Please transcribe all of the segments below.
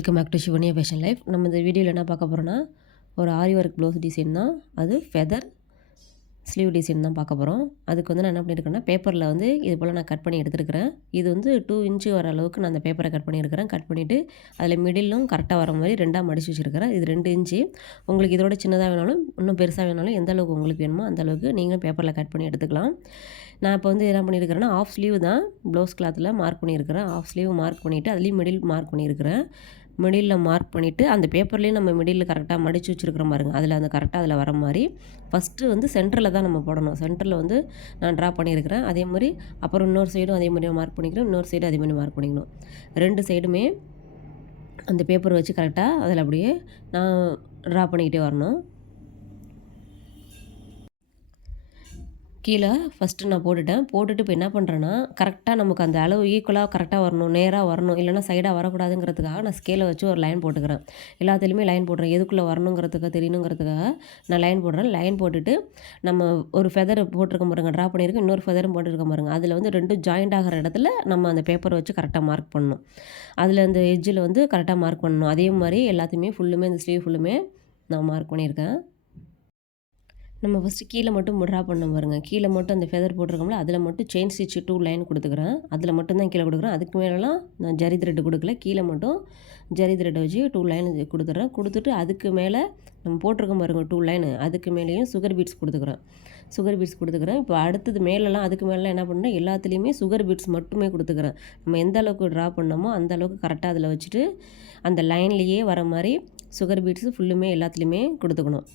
Welcome back to Shivaniya fashion life. நம்ம இந்த வீடியோவில் என்ன பார்க்க போகிறோன்னா, ஒரு ஆரி ஒர்க் ப்ளவுஸ் டிசைன் தான். அது ஃபெதர் ஸ்லீவ் டிசைன் தான் பார்க்க போகிறோம். அதுக்கு வந்து நான் என்ன பண்ணியிருக்கேன்னா, பேப்பரில் வந்து இது போல் நான் கட் பண்ணி எடுத்துருக்கிறேன். இது வந்து 2 இன்ச்சு வர அளவுக்கு நான் அந்த பேப்பரை கட் பண்ணியிருக்கிறேன். கட் பண்ணிவிட்டு அதில் மிடிலும் கரெக்டாக வர மாதிரி 2ஆக மடித்து வச்சுருக்கிறேன். இது 2 இன்ச்சு. உங்களுக்கு இதோட சின்னதாக வேணாலும், இன்னும் பெருசாக வேணாலும், எந்த அளவுக்கு உங்களுக்கு வேணுமோ அந்த அளவுக்கு நீங்களும் பேப்பரில் கட் பண்ணி எடுத்துக்கலாம். நான் இப்போ வந்து என்ன பண்ணியிருக்கிறேன்னா, ஆஃப் ஸ்லீவ் தான் ப்ளவுஸ் கிளாத்தில் மார்க் பண்ணியிருக்கிறேன். ஆஃப் ஸ்லீவ் மார்க் பண்ணிவிட்டு அதுலேயும் மிடில் மார்க் பண்ணியிருக்கிறேன். மிடிலில் மார்க் பண்ணிவிட்டு அந்த பேப்பர்லேயும் நம்ம மிடில் கரெக்டாக மடித்து வச்சுருக்கிறோம் பாருங்க, அதில் அந்த கரெக்டாக அதில் வர மாதிரி ஃபஸ்ட்டு வந்து சென்டரில் தான் நம்ம போடணும். சென்டரில் வந்து நான் ட்ரா பண்ணியிருக்கிறேன். அதே மாதிரி அப்புறம் இன்னொரு சைடும் அதே மாதிரி மார்க் பண்ணிக்கிறேன். இன்னொரு சைடு அதே மாதிரி மார்க் பண்ணிக்கணும். 2 சைடுமே அந்த பேப்பர் வச்சு கரெக்டாக அதில் அப்படியே நான் ட்ரா பண்ணிக்கிட்டே வரணும். கீழே ஃபஸ்ட்டு நான் போட்டுட்டு இப்போ என்ன பண்ணுறேன்னா, கரெக்டாக நமக்கு அந்த அளவு ஈக்குவலாக கரெக்டாக வரணும், நேராக வரணும், இல்லைனா சைடாக வரக்கூடாதுங்கிறதுக்காக நான் ஸ்கேலை வச்சு ஒரு லைன் போட்டுக்கிறேன். எல்லாத்துலேயுமே லைன் போடுறேன். எதுக்குள்ளே வரணுங்கிறதுக்காக தெரியணுங்கிறதுக்காக நான் லைன் போடுறேன். லைன் போட்டுட்டு நம்ம ஒரு ஃபெதர் போட்டிருக்க பாருங்க, ட்ரா பண்ணியிருக்கேன். இன்னொரு ஃபெதரும் போட்டிருக்க பாருங்க. அதில் வந்து 2 ஜாயிண்ட் ஆகிற இடத்துல நம்ம அந்த பேப்பரை வச்சு கரெக்டாக மார்க் பண்ணணும். அதில் அந்த எட்ஜில் வந்து கரெக்டாக மார்க் பண்ணணும். அதே மாதிரி எல்லாத்தையுமே ஃபுல்லுமே இந்த ஸ்லீவ் ஃபுல்லுமே நான் மார்க் பண்ணியிருக்கேன். நம்ம ஃபஸ்ட்டு கீழே மட்டும் ட்ரா பண்ண பாருங்க. கீழே மட்டும் அந்த ஃபெதர் போட்டிருக்கோம்ல, அதில் மட்டும் செயின் ஸ்டிச் 2 லைன் கொடுத்துக்கிறேன். அதில் மட்டும் தான் கீழே கொடுக்குறேன். அதுக்கு மேலெலாம் நான் ஜரி த்ரெட்டு கொடுக்கல. கீழே மட்டும் ஜரி த்ரெட்டை வச்சு 2 லைன் கொடுத்துட்றேன். கொடுத்துட்டு அதுக்கு மேலே நம்ம போட்டிருக்கோம் பாருங்க 2 லைனு, அதுக்கு மேலேயும் சுகர் பீட்ஸ் கொடுத்துக்கிறேன். சுகர் பீட்ஸ் கொடுத்துக்கிறேன். இப்போ அடுத்தது மேலெலாம் அதுக்கு மேலெலாம் என்ன பண்ணேன், எல்லாத்துலேயுமே சுகர் பீட்ஸ் மட்டுமே கொடுத்துக்கிறேன். நம்ம எந்த அளவுக்கு ட்ரா பண்ணோமோ அந்த அளவுக்கு கரெக்டாக அதில் வச்சுட்டு அந்த லைன்லேயே வர மாதிரி சுகர் பீட்ஸு ஃபுல்லுமே எல்லாத்துலேயுமே கொடுத்துக்கணும்.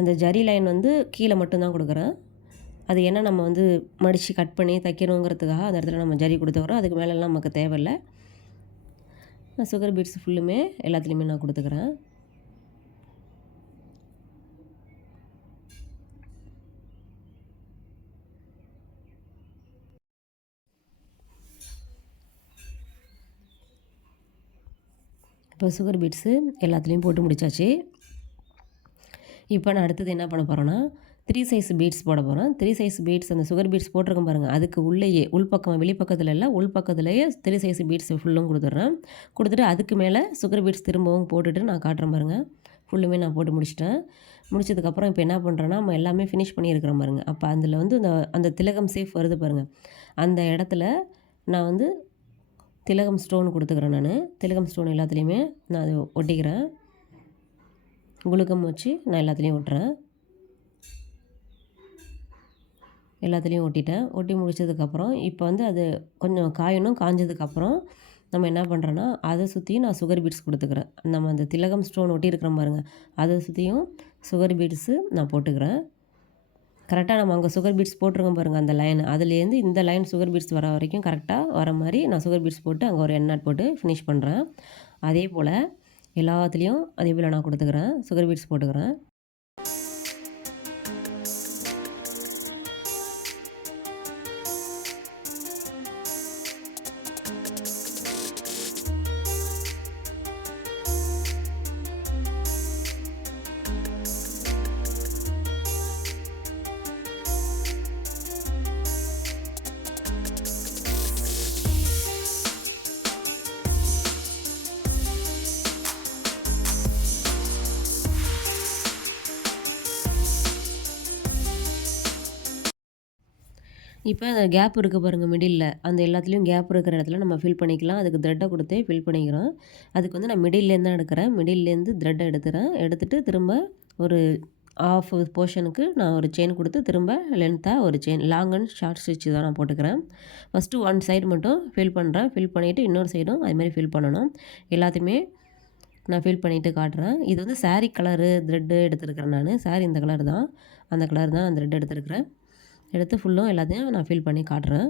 அந்த ஜரி லைன் வந்து கீழே மட்டும்தான் கொடுக்குறேன். அது ஏன்னா நம்ம வந்து மடித்து கட் பண்ணி தைக்கணுங்கிறதுக்காக அந்த இடத்துல நம்ம ஜரி கொடுத்துக்கிறோம். அதுக்கு மேலெல்லாம் நமக்கு தேவையில்லை. சுகர் பீட்ஸ் ஃபுல்லுமே எல்லாத்துலேயுமே நான் கொடுத்துக்கிறேன். இப்போ சுகர் பீட்ஸு எல்லாத்துலேயும் போட்டு முடித்தாச்சு. இப்போ நான் அடுத்தது என்ன பண்ண போகிறேன்னா, 3 சைஸ் பீட்ஸ் போட போகிறேன். 3 சைஸ் பீட்ஸ் அந்த சுகர் பீட்ஸ் போட்டிருக்கேன் பாருங்கள், அதுக்கு உள்ளேயே உள்பக்கம் வெளிப்பக்கத்தில் இல்லை, உள்பக்கத்துலேயே 3 சைஸ் பீட்ஸ் ஃபுல்லும் கொடுத்துட்றேன். கொடுத்துட்டு அதுக்கு மேலே சுகர் பீட்ஸ் திரும்பவும் போட்டுட்டு நான் காட்டுறேன் பாருங்கள். ஃபுல்லுமே நான் போட்டு முடிச்சிட்டேன். முடிச்சதுக்கப்புறம் இப்போ என்ன பண்ணுறேன்னா, நம்ம எல்லாமே ஃபினிஷ் பண்ணியிருக்கிறேன் பாருங்கள். அப்போ அதில் வந்து அந்த திலகம் சேஃப் வருது பாருங்கள், அந்த இடத்துல நான் வந்து திலகம் ஸ்டோன் கொடுத்துக்கிறேன். நான் திலகம் ஸ்டோன் எல்லாத்துலேயுமே நான் அதை ஒட்டிக்கிறேன். குளுக்கம் வச்சு நான் எல்லாத்துலேயும் ஒட்டுறேன். எல்லாத்துலேயும் ஒட்டிட்டேன். ஒட்டி முடிச்சதுக்கப்புறம் இப்போ வந்து அது கொஞ்சம் காயணும். காஞ்சதுக்கப்புறம் நம்ம என்ன பண்ணுறோன்னா, அதை சுற்றியும் நான் சுகர் பீட்ஸ் கொடுத்துக்கிறேன். நம்ம அந்த திலகம் ஸ்டோன் ஒட்டியிருக்கிறோம் பாருங்கள், அதை சுற்றியும் சுகர் பீட்ஸு நான் போட்டுக்கிறேன். கரெக்டாக நம்ம அங்கே சுகர் பீட்ஸ் போட்டிருக்கோம் பாருங்கள், அந்த லைன் அதுலேருந்து இந்த லைன் சுகர் பீட்ஸ் வர வரைக்கும் கரெக்டாக வர மாதிரி நான் சுகர் பீட்ஸ் போட்டு அங்கே ஒரு எண்ணாட் போட்டு ஃபினிஷ் பண்ணுறேன். அதே போல் எல்லாத்துலேயும் அதே போல் நான் கொடுத்துக்கிறேன், சுகர் பீட்ஸ் போட்டுக்கிறேன். இப்போ அந்த கேப் இருக்குது பாருங்கள் மிடிலில், அந்த எல்லாத்துலேயும் கேப் இருக்கிற இடத்துல நம்ம ஃபில் பண்ணிக்கலாம். அதுக்கு த்ரெட்டை கொடுத்தே ஃபில் பண்ணிக்கிறோம். அதுக்கு வந்து நான் மிடில்லேருந்து தான் எடுக்கிறேன். மிடில்லேருந்து த்ரெட்டை எடுத்துட்டு திரும்ப ஒரு ஆஃப் போர்ஷனுக்கு நான் ஒரு செயின் கொடுத்து திரும்ப லென்த்தாக ஒரு chain long and short stitch தான் நான் போட்டுக்கிறேன். ஃபஸ்ட்டு 1 சைடு மட்டும் ஃபில் பண்ணுறேன். ஃபில் பண்ணிவிட்டு இன்னொரு சைடும் அதுமாதிரி ஃபில் பண்ணணும். எல்லாத்தையுமே நான் ஃபில் பண்ணிவிட்டு காட்டுறேன். இது வந்து சாரீ கலரு த்ரெட்டு எடுத்துருக்கிறேன். நான் சாரீ இந்த கலர் தான், அந்த கலர் தான் நான் த்ரெட் எடுத்துருக்கிறேன். எடுத்து ஃபுல்லும் எல்லாத்தையும் நான் ஃபில் பண்ணி காட்டுறேன்.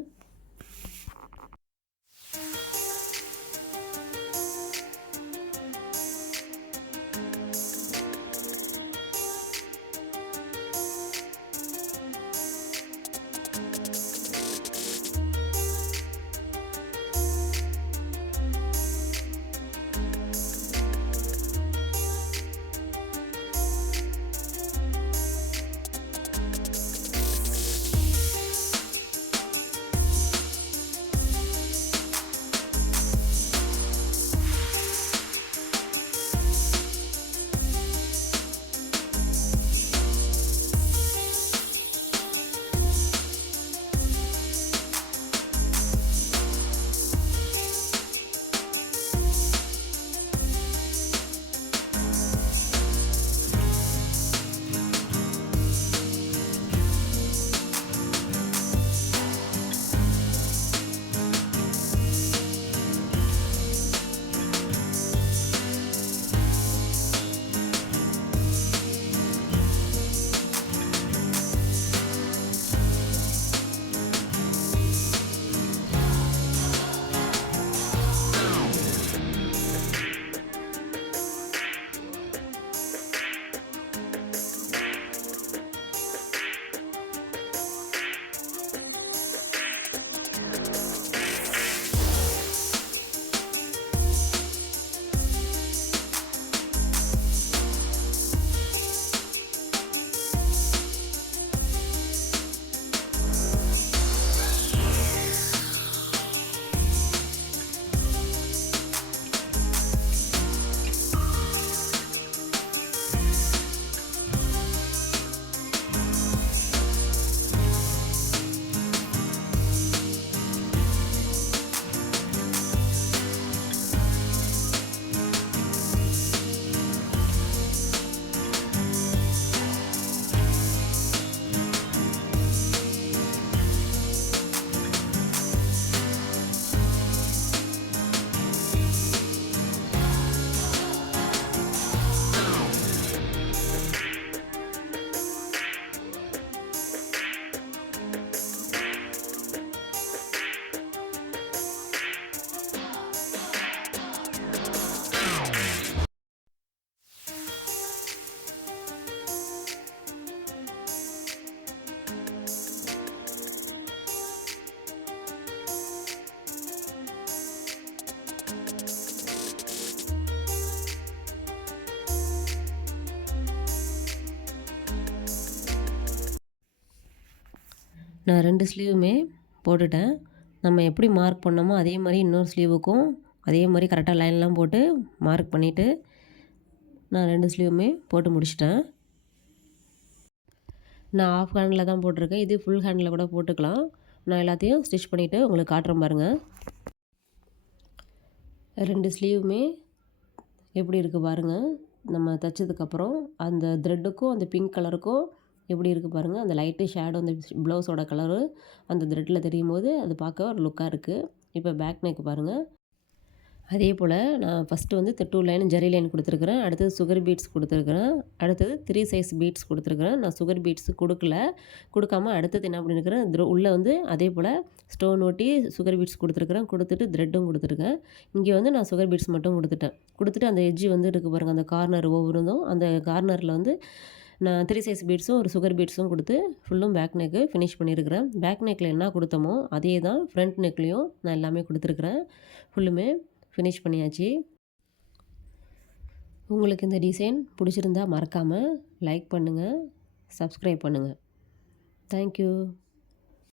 நான் 2 ஸ்லீவுமே போட்டுட்டேன். நம்ம எப்படி மார்க் பண்ணோமோ அதே மாரி இன்னொரு ஸ்லீவுக்கும் அதே மாரி கரெக்டாக லைன்லாம் போட்டு மார்க் பண்ணிவிட்டு நான் 2 ஸ்லீவுமே போட்டு முடிச்சிட்டேன். நான் ஆஃப் ஹேண்டில் தான் போட்டிருக்கேன். இது ஃபுல் ஹேண்டில் கூட போட்டுக்கலாம். நான் எல்லாத்தையும் ஸ்டிச் பண்ணிவிட்டு உங்களுக்கு காட்டுறேன் பாருங்கள். 2 ஸ்லீவுமே எப்படி இருக்குது பாருங்கள். நம்ம தைச்சதுக்கப்புறம் அந்த த்ரெட்டுக்கும் அந்த பிங்க் கலருக்கும் எப்படி இருக்குது பாருங்கள். அந்த லைட்டு ஷேடோ அந்த ப்ளவுஸோட கலரு அந்த த்ரெட்டில் தெரியும்போது அது பார்க்க ஒரு லுக்காக இருக்குது. இப்போ பேக் நெக் பாருங்கள். அதே போல் நான் ஃபஸ்ட்டு வந்து 2 லைன் ஜரி லைன் கொடுத்துருக்குறேன். அடுத்தது சுகர் பீட்ஸ் கொடுத்துருக்குறேன். அடுத்தது 3 சைஸ் பீட்ஸ் கொடுத்துருக்குறேன். நான் சுகர் பீட்ஸ் கொடுக்காம அடுத்தது என்ன பண்ணியிருக்கிறேன், உள்ளே வந்து அதே போல் ஸ்டோன் ஒட்டி சுகர் பீட்ஸ் கொடுத்துருக்குறேன். கொடுத்துட்டு த்ரெட்டும் கொடுத்துருக்கேன். இங்கே வந்து நான் சுகர் பீட்ஸ் மட்டும் கொடுத்துட்டு அந்த எட்ஜ் வந்து இருக்குது பாருங்கள், அந்த கார்னர் ஒவ்வொருதும் அந்த கார்னரில் வந்து நான் 3 சைஸ் பீட்ஸும் ஒரு சுகர் பீட்ஸும் கொடுத்து ஃபுல்லும் பேக் நெக்கு ஃபினிஷ் பண்ணியிருக்கிறேன். பேக் நெக்கில் என்ன கொடுத்தோமோ அதே தான் ஃப்ரண்ட் நெக்லேயும் நான் எல்லாமே கொடுத்துருக்குறேன். ஃபுல்லுமே ஃபினிஷ் பண்ணியாச்சு. உங்களுக்கு இந்த டிசைன் பிடிச்சிருந்தா மறக்காமல் லைக் பண்ணுங்கள், சப்ஸ்கிரைப் பண்ணுங்கள். தேங்க்யூ.